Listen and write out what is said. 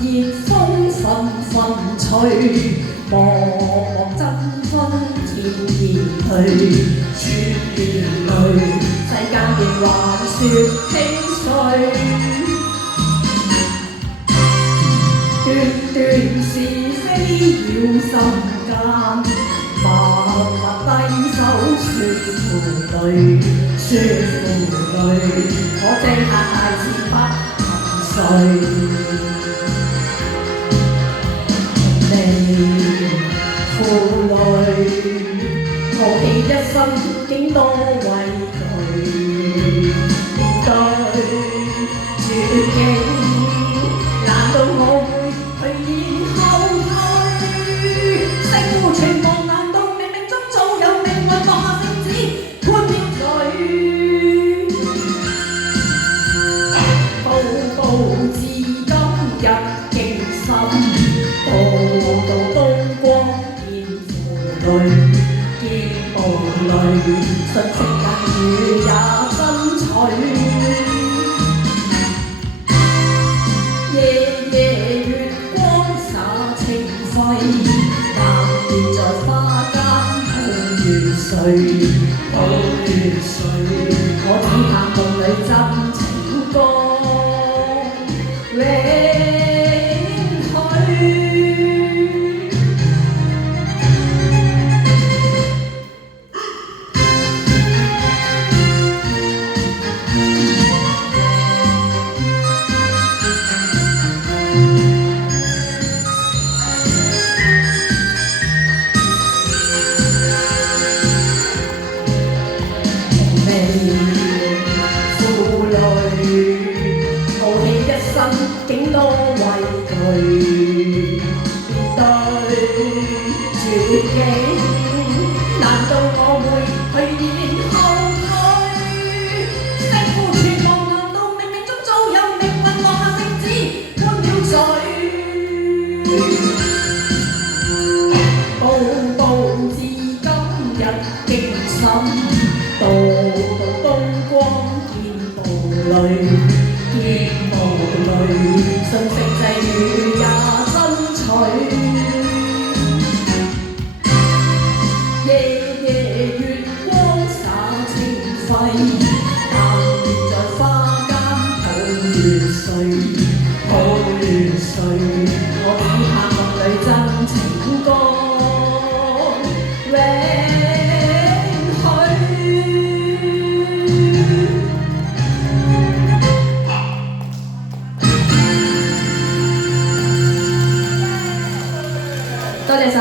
熱風紛紛吹，茫茫爭分天意去，穿越淚，世間變幻說輕碎。段段是非繞心間，默默低手說負累，說負累，我這刻大事不能睡。你負累，豪氣一生竟多畏懼，面對絕境，難道我會退然後退？聲呼全忘，難道冥冥中早有命運落下聖旨判了罪？步步至今日驚心，道道東光見負累，見無淚，瞬息間雨也爭取。夜夜月光灑清輝，男兒在花間抱月睡，抱月睡，我只盼夢裏真情歌永許。負累，豪氣一生竟多畏懼，面對絕境，難道我會退然後退？聲呼全忘，難道冥冥中早有命運落下聖旨判了罪？步步至今日驚心，道道東光見無淚，見無淚，瞬息際遇也爭取。夜夜月光灑清輝，男兒在花間抱月睡，抱月睡，我只盼夢裏真情歌多謝晒。